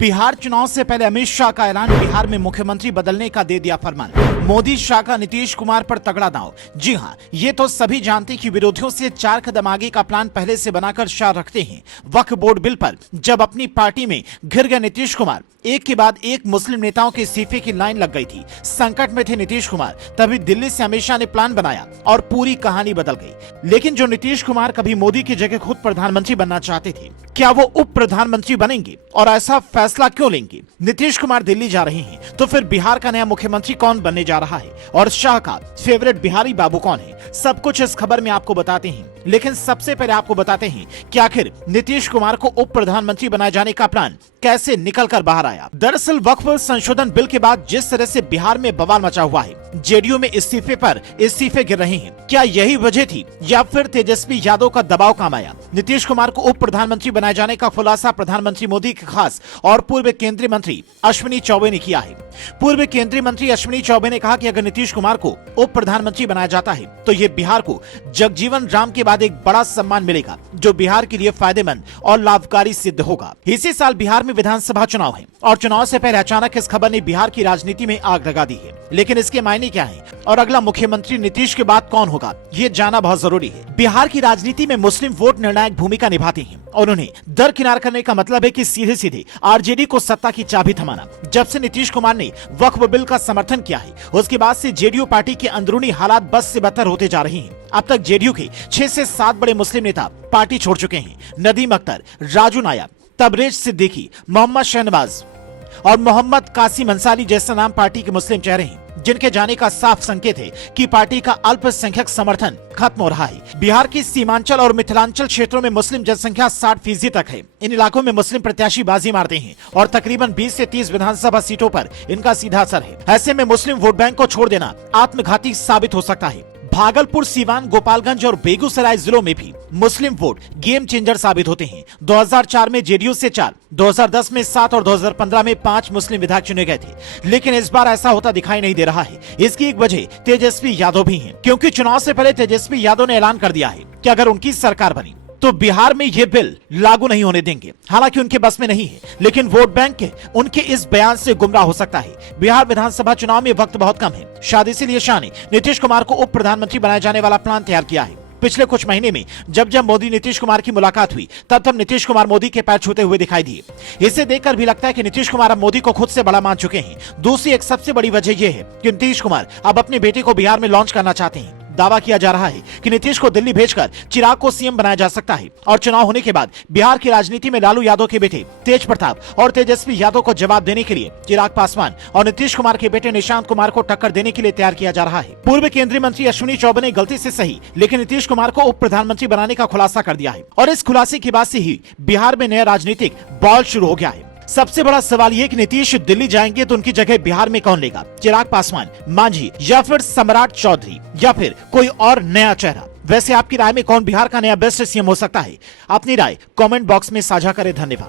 बिहार चुनाव से पहले अमित शाह का ऐलान, बिहार में मुख्यमंत्री बदलने का दे दिया फरमान। मोदी शाह का नीतीश कुमार पर तगड़ा दांव। जी हां, ये तो सभी जानते कि विरोधियों से 4 कदम आगे का प्लान पहले से बनाकर शाह रखते हैं। वक्फ बोर्ड बिल पर जब अपनी पार्टी में घिर गए नीतीश कुमार, एक के बाद एक मुस्लिम नेताओं के इस्तीफे की लाइन लग गई थी। संकट में थे नीतीश कुमार, तभी दिल्ली से अमित शाह ने प्लान बनाया और पूरी कहानी बदल गई। लेकिन जो नीतीश कुमार कभी मोदी की जगह खुद प्रधानमंत्री बनना चाहते थे, क्या वो उप प्रधानमंत्री बनेंगे और ऐसा फैसला क्यों लेंगे? नीतीश कुमार दिल्ली जा रहे हैं तो फिर बिहार का नया मुख्यमंत्री कौन बनने जा रहा है और शाह का फेवरेट बिहारी बाबू कौन है? सब कुछ इस खबर में आपको बताते हैं। लेकिन सबसे पहले आपको बताते हैं कि आखिर नीतीश कुमार को उप प्रधानमंत्री बनाए जाने का प्लान कैसे निकल कर बाहर आया। दरअसल वक्फ संशोधन बिल के बाद जिस तरह से बिहार में बवाल मचा हुआ है, जेडीयू में इस्तीफे पर इस्तीफे गिर रहे हैं, क्या यही वजह थी या फिर तेजस्वी यादव का दबाव काम आया? नीतीश कुमार को उप प्रधानमंत्री बनाए जाने का खुलासा प्रधानमंत्री मोदी के खास और पूर्व केंद्रीय मंत्री अश्विनी चौबे ने किया है। पूर्व केंद्रीय मंत्री अश्विनी चौबे ने कहा कि अगर नीतीश कुमार को उप प्रधानमंत्री बनाया जाता है तो ये बिहार को जगजीवन राम के बाद एक बड़ा सम्मान मिलेगा, जो बिहार के लिए फायदेमंद और लाभकारी सिद्ध होगा। इसी साल बिहार में विधानसभा चुनाव है और चुनाव से पहले अचानक इस खबर ने बिहार की राजनीति में आग लगा दी है। लेकिन इसके मायने क्या है और अगला मुख्यमंत्री नीतीश के बाद कौन होगा, ये जानना बहुत जरूरी है। बिहार की राजनीति में मुस्लिम वोट निर्णायक भूमिका निभाते हैं और उन्हें दरकिनार करने का मतलब है कि सीधे सीधे आरजेडी को सत्ता की चाबी थमाना। जब से नीतीश कुमार ने वक्फ बिल का समर्थन किया है, उसके बाद से जेडीयू पार्टी के अंदरूनी हालात बद से बदतर होते जा रहे हैं। अब तक जेडीयू के 6 से 7 बड़े मुस्लिम नेता पार्टी छोड़ चुके हैं। नदीम अख्तर, राजू नायक, तबरेज सिद्दीकी, मोहम्मद शहनवाज और मोहम्मद कासिम अंसारी जैसे नाम पार्टी के मुस्लिम चेहरे हैं, जिनके जाने का साफ संकेत है कि पार्टी का अल्पसंख्यक समर्थन खत्म हो रहा है। बिहार की सीमांचल और मिथिलांचल क्षेत्रों में मुस्लिम जनसंख्या 60% तक है। इन इलाकों में मुस्लिम प्रत्याशी बाजी मारते हैं और तकरीबन 20 से 30 विधानसभा सीटों पर इनका सीधा असर है। ऐसे में मुस्लिम वोट बैंक को छोड़ देना आत्मघाती साबित हो सकता है। भागलपुर, सीवान, गोपालगंज और बेगूसराय जिलों में भी मुस्लिम वोट गेम चेंजर साबित होते हैं। 2004 में जेडीयू से 4, 2010 में 7 और 2015 में 5 मुस्लिम विधायक चुने गए थे। लेकिन इस बार ऐसा होता दिखाई नहीं दे रहा है। इसकी एक वजह तेजस्वी यादव भी है, क्योंकि चुनाव से पहले तेजस्वी यादव ने ऐलान कर दिया है कि अगर उनकी सरकार बनी तो बिहार में ये बिल लागू नहीं होने देंगे। हालांकि उनके बस में नहीं है, लेकिन वोट बैंक के उनके इस बयान से गुमराह हो सकता है। बिहार विधानसभा चुनाव में वक्त बहुत कम है। शायद इसीलिए शाह ने नीतीश कुमार को उप प्रधानमंत्री बनाए जाने वाला प्लान तैयार किया है। पिछले कुछ महीने में जब मोदी नीतीश कुमार की मुलाकात हुई, तब नीतीश कुमार मोदी के पैर छूते हुए दिखाई दिए। इसे देखकर भी लगता है कि नीतीश कुमार अब मोदी को खुद से बड़ा मान चुके हैं। दूसरी एक सबसे बड़ी वजह यह है कि नीतीश कुमार अब अपने बेटे को बिहार में लॉन्च करना चाहते हैं। दावा किया जा रहा है कि नीतीश को दिल्ली भेजकर चिराग को सीएम बनाया जा सकता है और चुनाव होने के बाद बिहार की राजनीति में लालू यादव के बेटे तेज प्रताप और तेजस्वी यादव को जवाब देने के लिए चिराग पासवान और नीतीश कुमार के बेटे निशांत कुमार को टक्कर देने के लिए तैयार किया जा रहा है। पूर्व केंद्रीय मंत्री अश्विनी चौबे ने गलती से सही, लेकिन नीतीश कुमार को उप प्रधानमंत्री बनाने का खुलासा कर दिया है और इस खुलासे के बाद से ही बिहार में नया राजनीतिक बॉल शुरू हो गया है। सबसे बड़ा सवाल ये कि नीतीश दिल्ली जाएंगे तो उनकी जगह बिहार में कौन लेगा? चिराग पासवान, मांझी या फिर सम्राट चौधरी या फिर कोई और नया चेहरा? वैसे आपकी राय में कौन बिहार का नया बेस्ट सीएम हो सकता है? अपनी राय कमेंट बॉक्स में साझा करें। धन्यवाद।